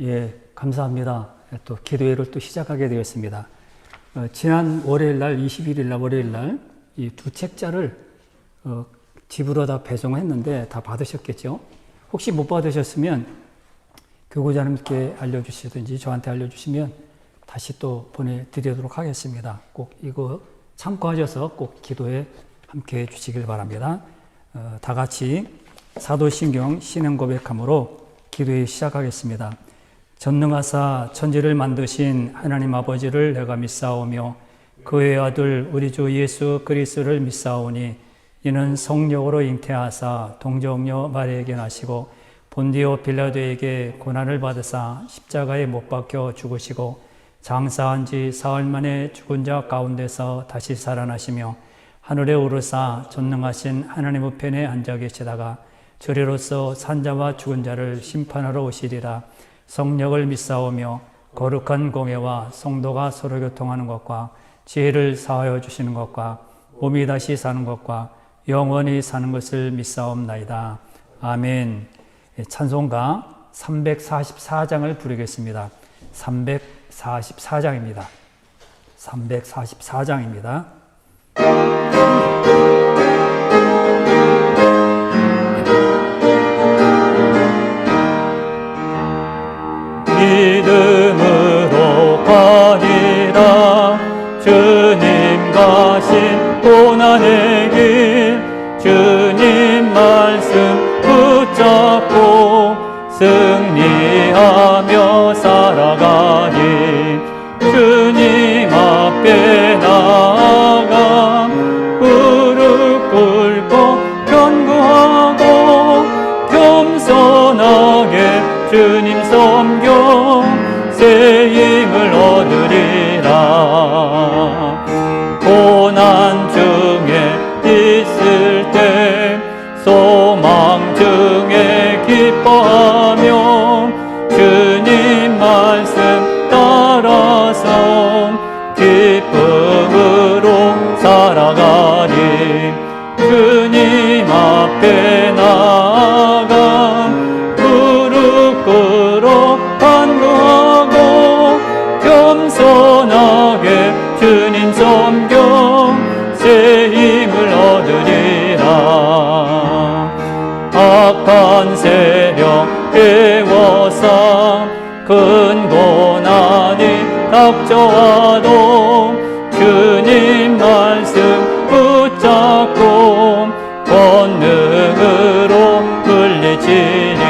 예, 감사합니다. 또 기도회를 또 시작하게 되었습니다. 지난 월요일 날, 21일 날 월요일 날 이 두 책자를 집으로 다 배송했는데 다 받으셨겠죠? 혹시 못 받으셨으면 교구자님께 알려주시든지 저한테 알려주시면 다시 또 보내드리도록 하겠습니다. 꼭 이거 참고하셔서 꼭 기도에 함께 해주시길 바랍니다. 다 같이 사도신경 신앙 고백함으로 기도회 시작하겠습니다. 전능하사 천지를 만드신 하나님 아버지를 내가 믿사오며 그의 아들 우리 주 예수 그리스도를 믿사오니 이는 성령으로 잉태하사 동정녀 마리아에게 나시고 본디오 빌라도에게 고난을 받으사 십자가에 못 박혀 죽으시고 장사한 지 사흘 만에 죽은 자 가운데서 다시 살아나시며 하늘에 오르사 전능하신 하나님 우편에 앉아 계시다가 저리로서 산자와 죽은 자를 심판하러 오시리라. 성령을 믿사오며 거룩한 공예와 성도가 서로 교통하는 것과 지혜를 사하여 주시는 것과 몸이 다시 사는 것과 영원히 사는 것을 믿사옵나이다. 아멘. 찬송가 344장을 부르겠습니다. 344장입니다. 344장입니다. 믿음으로 가리라. 주님 가신 고난의 길 주님 말씀 붙잡고 승리하며 살아가니 주님 앞에 나아가 무릎 꿇고 견고하고 겸손하게 주님 섬겨 새 힘을 얻으리라. 고난 중에 있을 때 소망 중에 기뻐하며 주님 말씀 따라서 기쁨으로 살아가리. 주님 앞에 나아가 무릎 꿇어 간구하고 겸손하게 주님 섬겨 새 힘을 얻으리라. 악한 세력 깨워서 큰 고난이 닥쳐와도 주님 말씀 붙잡고 권능으로 물리치니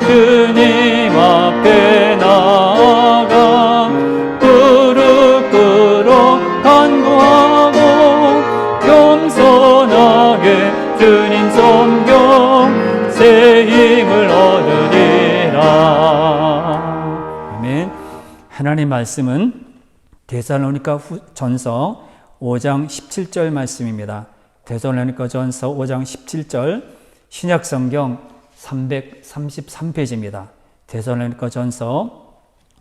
주님 앞에 나아가 무릎 꿇어 간구하고 겸손하게 주님 섬겨 새 힘을 얻으리라. 아멘. 하나님 말씀은 데살로니가 전서 5장 17절 말씀입니다. 데살로니가 전서 5장 17절 신약성경 333페이지입니다. 데살로니가 전서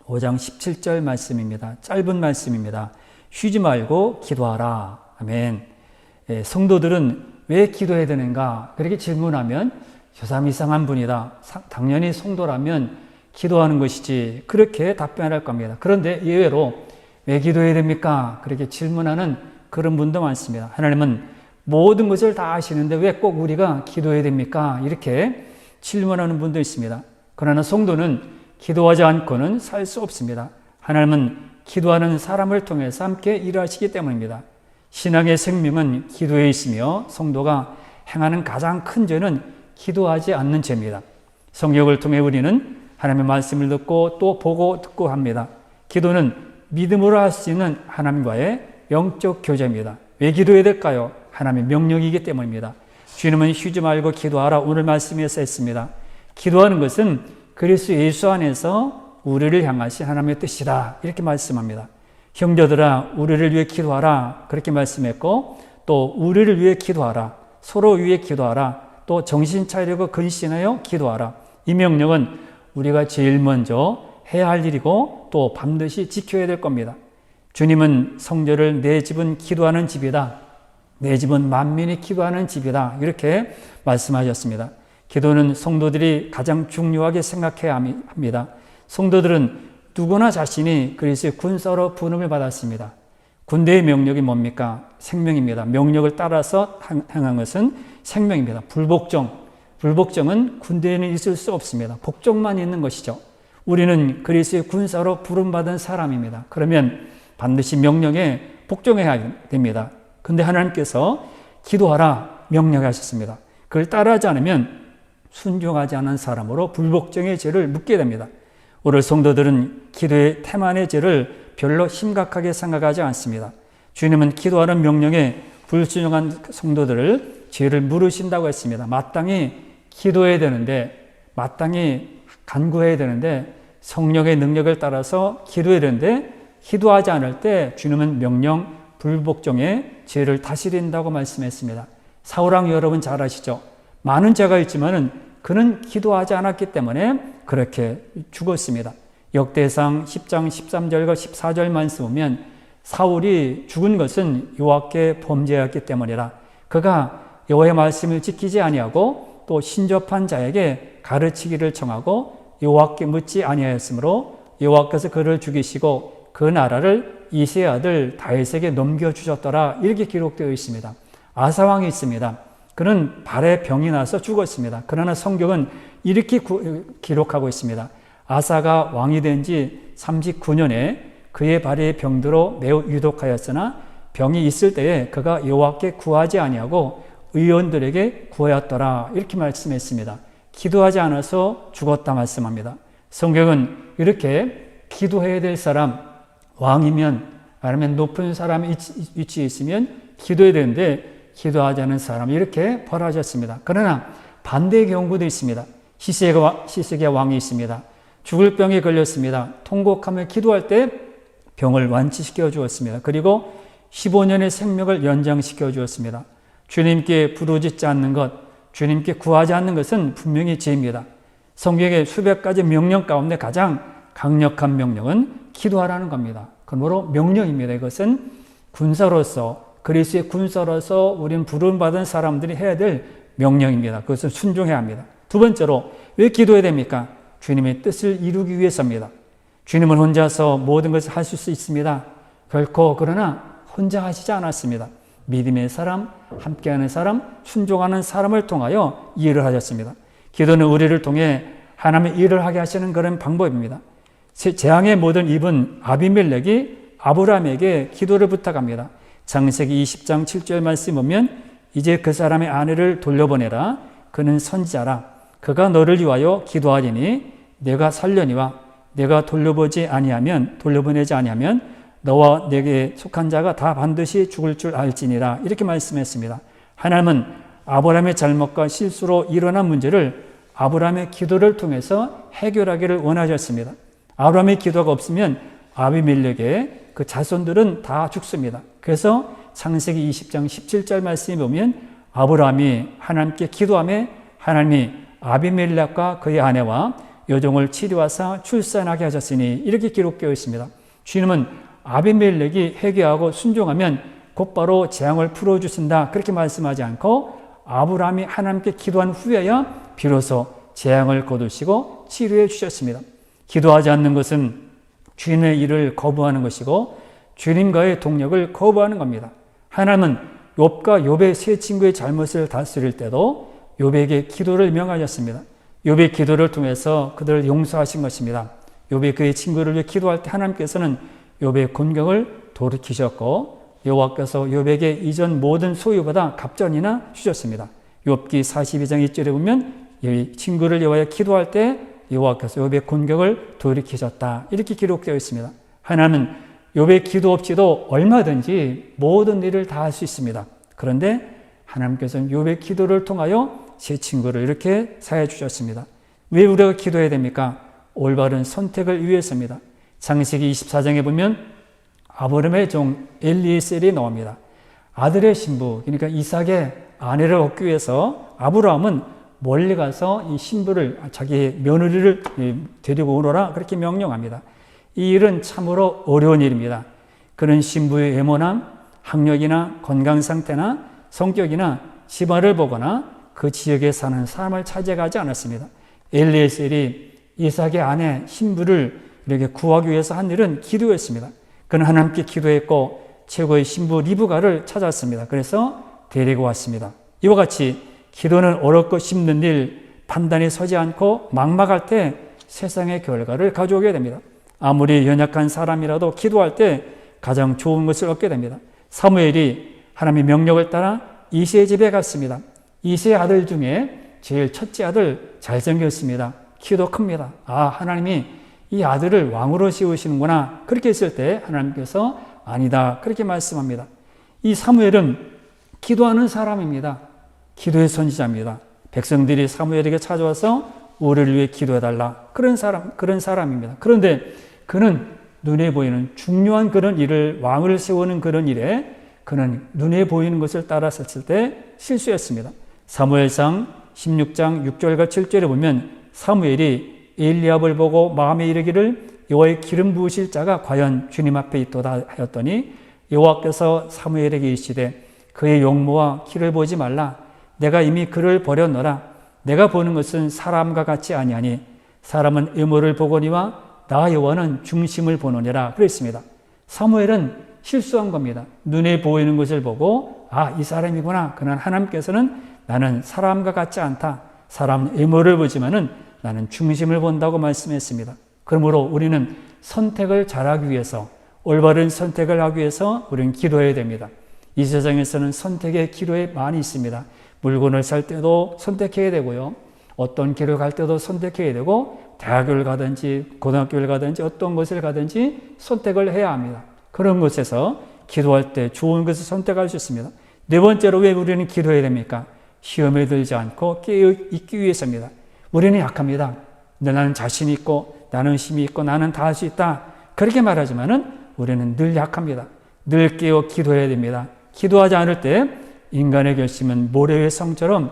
5장 17절 말씀입니다. 짧은 말씀입니다. 쉬지 말고 기도하라. 아멘. 성도들은 왜 기도해야 되는가? 그렇게 질문하면 저 사람 이상한 분이다. 당연히 성도라면 기도하는 것이지. 그렇게 답변할 겁니다. 그런데 예외로 왜 기도해야 됩니까? 그렇게 질문하는 그런 분도 많습니다. 하나님은 모든 것을 다 아시는데 왜 꼭 우리가 기도해야 됩니까? 이렇게 질문하는 분도 있습니다. 그러나 성도는 기도하지 않고는 살 수 없습니다. 하나님은 기도하는 사람을 통해서 함께 일하시기 때문입니다. 신앙의 생명은 기도에 있으며 성도가 행하는 가장 큰 죄는 기도하지 않는 죄입니다. 성경을 통해 우리는 하나님의 말씀을 듣고 또 보고 듣고 합니다. 기도는 믿음으로 할 수 있는 하나님과의 영적 교제입니다. 왜 기도해야 될까요? 하나님의 명령이기 때문입니다. 주님은 쉬지 말고 기도하라 오늘 말씀에서 했습니다. 기도하는 것은 그리스도 예수 안에서 우리를 향하신 하나님의 뜻이다 이렇게 말씀합니다. 형제들아 우리를 위해 기도하라 그렇게 말씀했고 또 우리를 위해 기도하라 서로 위해 기도하라 또 정신 차리고 근신하여 기도하라. 이 명령은 우리가 제일 먼저 해야 할 일이고 또 반드시 지켜야 될 겁니다. 주님은 성전을 내 집은 기도하는 집이다. 내 집은 만민이 기도하는 집이다. 이렇게 말씀하셨습니다. 기도는 성도들이 가장 중요하게 생각해야 합니다. 성도들은 누구나 자신이 그리스도의 군사로 부름을 받았습니다. 군대의 명령이 뭡니까? 생명입니다. 명령을 따라서 행한 것은 생명입니다. 불복종은 군대에는 있을 수 없습니다. 복종만 있는 것이죠. 우리는 그리스도의 군사로 부름받은 사람입니다. 그러면 반드시 명령에 복종해야 됩니다. 근데 하나님께서 기도하라 명령하셨습니다. 그걸 따라하지 않으면 순종하지 않은 사람으로 불복종의 죄를 묻게 됩니다. 오늘 성도들은 기도의 태만의 죄를 별로 심각하게 생각하지 않습니다. 주님은 기도하는 명령에 불순종한 성도들을 죄를 물으신다고 했습니다. 마땅히 기도해야 되는데, 마땅히 간구해야 되는데, 성령의 능력을 따라서 기도해야 되는데, 기도하지 않을 때 주님은 명령 불복종의 죄를 다스린다고 말씀했습니다. 사울왕 여러분 잘 아시죠? 많은 죄가 있지만은 그는 기도하지 않았기 때문에 그렇게 죽었습니다. 역대상 10장 13절과 14절 말씀 보면 사울이 죽은 것은 여호와께 범죄했기 때문이라. 그가 여호와의 말씀을 지키지 아니하고 또 신접한 자에게 가르치기를 청하고 여호와께 묻지 아니하였으므로 여호와께서 그를 죽이시고 그 나라를 이새의 아들 다윗에게 넘겨주셨더라. 이렇게 기록되어 있습니다. 아사왕이 있습니다. 그는 발에 병이 나서 죽었습니다. 그러나 성경은 이렇게 기록하고 있습니다. 아사가 왕이 된 지 39년에 그의 발에 병들어 매우 유독하였으나 병이 있을 때에 그가 여호와께 구하지 아니하고 의원들에게 구하였더라. 이렇게 말씀했습니다. 기도하지 않아서 죽었다 말씀합니다. 성경은 이렇게 기도해야 될 사람, 왕이면 아니면 높은 사람의 위치에 있으면 기도해야 되는데 기도하지 않은 사람 이렇게 벌어졌습니다. 그러나 반대의 경우도 있습니다. 시세기야 왕이 있습니다. 죽을 병에 걸렸습니다. 통곡하며 기도할 때 병을 완치시켜 주었습니다. 그리고 15년의 생명을 연장시켜 주었습니다. 주님께 부르짖지 않는 것, 주님께 구하지 않는 것은 분명히 죄입니다. 성경의 수백 가지 명령 가운데 가장 강력한 명령은 기도하라는 겁니다. 그러므로 명령입니다. 이것은 군사로서, 그리스도의 군사로서 우리는 부름받은 사람들이 해야 될 명령입니다. 그것은 순종해야 합니다. 두 번째로 왜 기도해야 됩니까? 주님의 뜻을 이루기 위해서입니다. 주님은 혼자서 모든 것을 하실 수 있습니다. 결코 그러나 혼자 하시지 않았습니다. 믿음의 사람, 함께하는 사람, 순종하는 사람을 통하여 이 일을 하셨습니다. 기도는 우리를 통해 하나님의 일을 하게 하시는 그런 방법입니다. 재앙의 모든 입은 아비멜렉이 아브라함에게 기도를 부탁합니다. 창세기 20장 7절 말씀 보면 이제 그 사람의 아내를 돌려보내라. 그는 선지자라. 그가 너를 위하여 기도하리니 내가 살려니와 내가 돌려보내지 아니하면 너와 내게 속한 자가 다 반드시 죽을 줄 알지니라. 이렇게 말씀했습니다. 하나님은 아브라함의 잘못과 실수로 일어난 문제를 아브라함의 기도를 통해서 해결하기를 원하셨습니다. 아브라함의 기도가 없으면 아비멜렉의 그 자손들은 다 죽습니다. 그래서 창세기 20장 17절 말씀에 보면 아브라함이 하나님께 기도하며 하나님이 아비멜렉과 그의 아내와 여종을 치료하사 출산하게 하셨으니 이렇게 기록되어 있습니다. 주님은 아비멜렉이 회개하고 순종하면 곧바로 재앙을 풀어주신다 그렇게 말씀하지 않고 아브라함이 하나님께 기도한 후에야 비로소 재앙을 거두시고 치료해 주셨습니다. 기도하지 않는 것은 주님의 일을 거부하는 것이고 주님과의 동력을 거부하는 겁니다. 하나님은 욥과 욥의 세 친구의 잘못을 다스릴 때도 욥에게 기도를 명하셨습니다. 욥의 기도를 통해서 그들을 용서하신 것입니다. 욥이 그의 친구를 위해 기도할 때 하나님께서는 욥의 곤경을 돌이키셨고 여호와께서 욥에게 이전 모든 소유보다 갑전이나 주셨습니다. 욥기 42장 2절에 보면 이 친구를 위하여 기도할 때 여호와께서 욥의 곤경을 돌이키셨다 이렇게 기록되어 있습니다. 하나님은 욥의 기도 없이도 얼마든지 모든 일을 다 할 수 있습니다. 그런데 하나님께서는 욥의 기도를 통하여 제 친구를 이렇게 사해 주셨습니다. 왜 우리가 기도해야 됩니까? 올바른 선택을 위해서입니다. 창세기 24장에 보면 아브라함의 종 엘리에셀이 나옵니다. 아들의 신부, 그러니까 이삭의 아내를 얻기 위해서 아브라함은 멀리 가서 이 신부를 자기 며느리를 데리고 오너라 그렇게 명령합니다. 이 일은 참으로 어려운 일입니다. 그는 신부의 외모나 학력이나 건강 상태나 성격이나 집안을 보거나 그 지역에 사는 사람을 찾아가지 않았습니다. 엘리에셀이 이삭의 아내 신부를 이렇게 구하기 위해서 한 일은 기도였습니다. 그는 하나님께 기도했고 최고의 신부 리브가를 찾았습니다. 그래서 데리고 왔습니다. 이와 같이 기도는 옳고 심는 일, 판단이 서지 않고 막막할 때 세상의 결과를 가져오게 됩니다. 아무리 연약한 사람이라도 기도할 때 가장 좋은 것을 얻게 됩니다. 사무엘이 하나님의 명령을 따라 이새의 집에 갔습니다. 이새의 아들 중에 제일 첫째 아들 잘생겼습니다. 키도 큽니다. 하나님이 이 아들을 왕으로 세우시는구나. 그렇게 했을 때 하나님께서 아니다. 그렇게 말씀합니다. 이 사무엘은 기도하는 사람입니다. 기도의 선지자입니다. 백성들이 사무엘에게 찾아와서 우리를 위해 기도해달라. 그런 사람입니다. 그런데 그는 눈에 보이는 중요한 그런 일을, 왕을 세우는 그런 일에 그는 눈에 보이는 것을 따라섰을 때 실수했습니다. 사무엘상 16장 6절과 7절에 보면 사무엘이 엘리압을 보고 마음에 이르기를 여호와의 기름 부으실 자가 과연 주님 앞에 있도다 하였더니 여호와께서 사무엘에게 이르시되 그의 용모와 키를 보지 말라. 내가 이미 그를 버렸노라. 내가 보는 것은 사람과 같지 아니하니 사람은 의모를 보거니와 나 여호와는 중심을 보노니라. 그랬습니다. 사무엘은 실수한 겁니다. 눈에 보이는 것을 보고 이 사람이구나. 그러나 하나님께서는 나는 사람과 같지 않다. 사람은 의모를 보지만은 나는 중심을 본다고 말씀했습니다. 그러므로 우리는 선택을 잘하기 위해서, 올바른 선택을 하기 위해서 우리는 기도해야 됩니다. 이 세상에서는 선택의 기로에 많이 있습니다. 물건을 살 때도 선택해야 되고요. 어떤 길을 갈 때도 선택해야 되고, 대학을 가든지 고등학교를 가든지 어떤 곳을 가든지 선택을 해야 합니다. 그런 곳에서 기도할 때 좋은 것을 선택할 수 있습니다. 네 번째로 왜 우리는 기도해야 됩니까? 시험에 들지 않고 깨어있기 위해서입니다. 우리는 약합니다. 나는 자신이 있고 나는 힘이 있고 나는 다 할 수 있다. 그렇게 말하지만은 우리는 늘 약합니다. 늘 깨어 기도해야 됩니다. 기도하지 않을 때 인간의 결심은 모래의 성처럼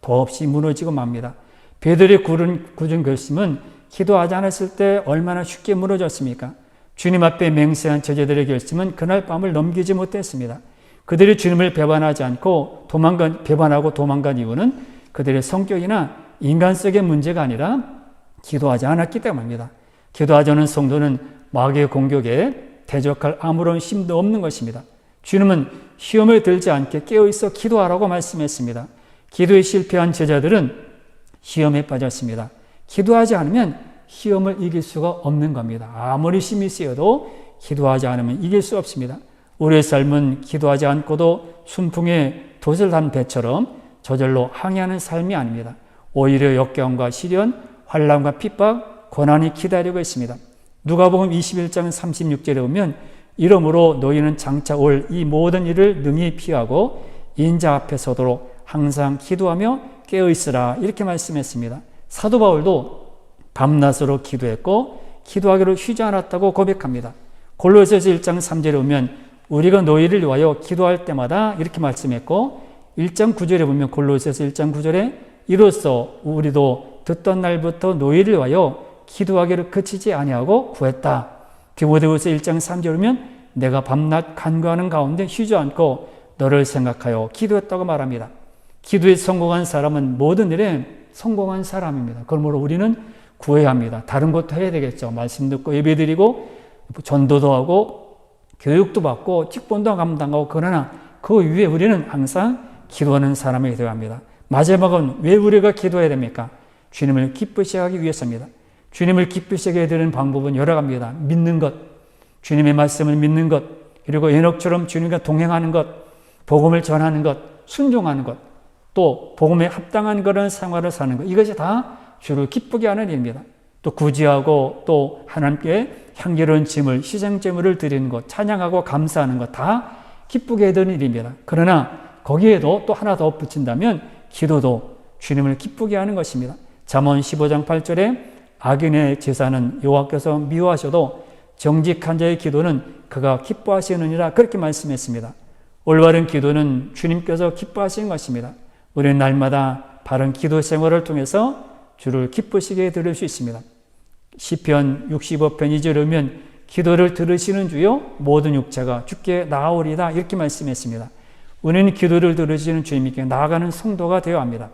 더없이 무너지고 맙니다. 베드로의 굳은 결심은 기도하지 않았을 때 얼마나 쉽게 무너졌습니까? 주님 앞에 맹세한 제자들의 결심은 그날 밤을 넘기지 못했습니다. 그들이 주님을 배반하지 않고 배반하고 도망간 이유는 그들의 성격이나 인간성의 문제가 아니라 기도하지 않았기 때문입니다. 기도하지 않은 성도는 마귀의 공격에 대적할 아무런 힘도 없는 것입니다. 주님은 시험에 들지 않게 깨어있어 기도하라고 말씀했습니다. 기도에 실패한 제자들은 시험에 빠졌습니다. 기도하지 않으면 시험을 이길 수가 없는 겁니다. 아무리 힘이 세어도 기도하지 않으면 이길 수 없습니다. 우리의 삶은 기도하지 않고도 순풍에 돛을 단 배처럼 저절로 항해하는 삶이 아닙니다. 오히려 역경과 시련, 환난과 핍박, 고난이 기다리고 있습니다. 누가복음 21장 36절에 보면 이러므로 너희는 장차 올 이 모든 일을 능히 피하고 인자 앞에 서도록 항상 기도하며 깨어있으라. 이렇게 말씀했습니다. 사도 바울도 밤낮으로 기도했고 기도하기로 쉬지 않았다고 고백합니다. 골로새서 1장 3절에 보면 우리가 너희를 위하여 기도할 때마다 이렇게 말씀했고 1장 9절에 보면 골로새서 1장 9절에 이로써 우리도 듣던 날부터 너희를 위하여 기도하기를 그치지 아니하고 구했다. 디모데후서 1장 3절에 보면 내가 밤낮 간구하는 가운데 쉬지 않고 너를 생각하여 기도했다고 말합니다. 기도에 성공한 사람은 모든 일에 성공한 사람입니다. 그러므로 우리는 구해야 합니다. 다른 것도 해야 되겠죠. 말씀 듣고 예배드리고 전도도 하고 교육도 받고 직분도 감당하고 그러나 그 위에 우리는 항상 기도하는 사람이 되어야 합니다. 마지막은 왜 우리가 기도해야 됩니까? 주님을 기쁘시게 하기 위해서입니다. 주님을 기쁘시게 해드리는 방법은 여러 가지입니다. 믿는 것, 주님의 말씀을 믿는 것, 그리고 에녹처럼 주님과 동행하는 것, 복음을 전하는 것, 순종하는 것, 또 복음에 합당한 그런 생활을 사는 것, 이것이 다 주를 기쁘게 하는 일입니다. 또 구제하고 또 하나님께 향기로운 짐을, 희생제물을 드리는 것, 찬양하고 감사하는 것 다 기쁘게 해드리는 일입니다. 그러나 거기에도 또 하나 더 붙인다면 기도도 주님을 기쁘게 하는 것입니다. 잠언 15장 8절에 악인의 제사는 여호와께서 미워하셔도 정직한 자의 기도는 그가 기뻐하시느니라 그렇게 말씀했습니다. 올바른 기도는 주님께서 기뻐하시는 것입니다. 우리는 날마다 바른 기도 생활을 통해서 주를 기쁘시게 드릴 수 있습니다. 시편 65편 2절에 보면 기도를 들으시는 주여 모든 육체가 주께 나아오리다 이렇게 말씀했습니다. 우리는 기도를 들으시는 주님께 나아가는 성도가 되어야 합니다.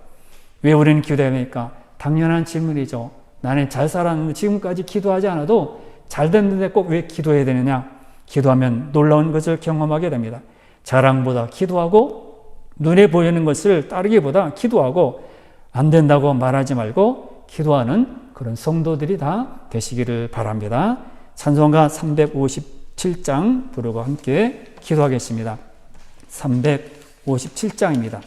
왜 우리는 기도해야 합니까? 당연한 질문이죠. 나는 잘 살았는데 지금까지 기도하지 않아도 잘 됐는데 꼭 왜 기도해야 되느냐? 기도하면 놀라운 것을 경험하게 됩니다. 자랑보다 기도하고 눈에 보이는 것을 따르기보다 기도하고 안 된다고 말하지 말고 기도하는 그런 성도들이 다 되시기를 바랍니다. 찬송가 357장 부르고 함께 기도하겠습니다. 357장입니다.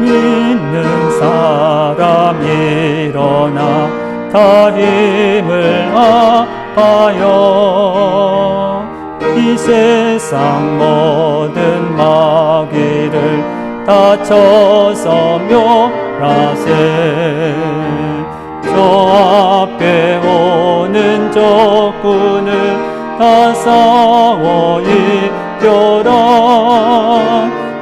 믿는 사람 일어나 다림을 아파요. 이 세상 모든 마귀를 다쳐서 멸하세. 저 앞에 오는 적군을 다 싸워 이겨라.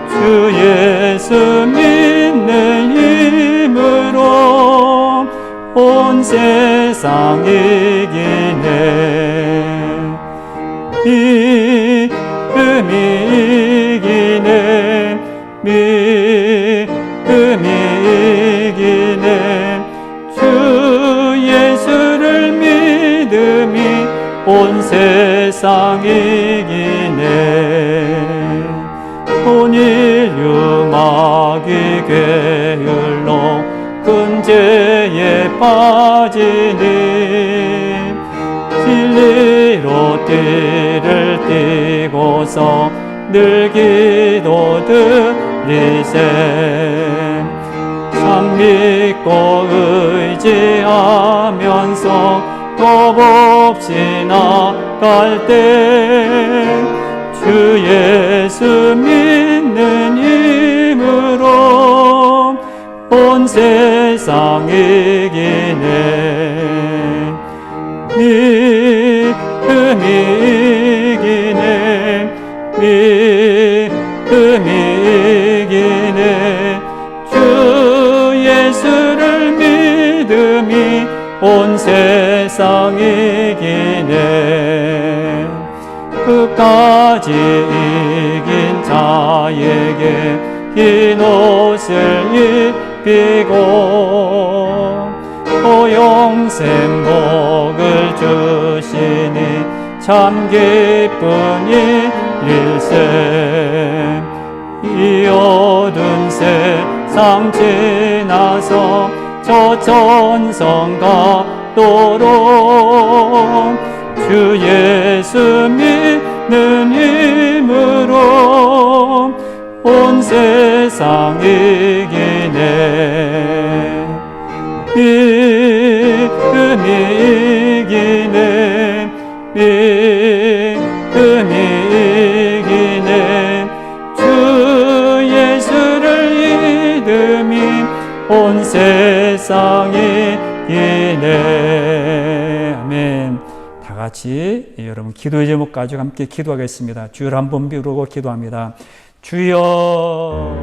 주 예수 믿는 힘으로 온 세상 이기네. 믿음이 이기네. 믿음이 이기네. 주 예수를 믿음이 온 세상 이기네. 온 인류 마귀 게을러 근죄에 빠지니 진리로 띠를 띠고서 늘 기도 드리세. 참 믿고 의지하면서 겁없이 나갈 때 주 예수 믿는 힘으로 온 세상 이기네. 믿음이 이기네. 믿음이 이기네. 주 예수를 믿음이 온 세상 이기네. 끝까지 이긴 자에게 흰 옷을 입히고 또 영생 복을 주시니 참 기쁜 일일세. 이 어두운 세상 지나서 저 천성 가도록 주 예수 믿는 힘으로 온 세상 이기네. 믿음이 이기네. 믿음이 이기네. 주 예수를 믿음이 온 세상 이기네. 아멘. 다 같이 여러분 기도의 제목 가지고 함께 기도하겠습니다. 주를 한번 부르고 기도합니다. 주여.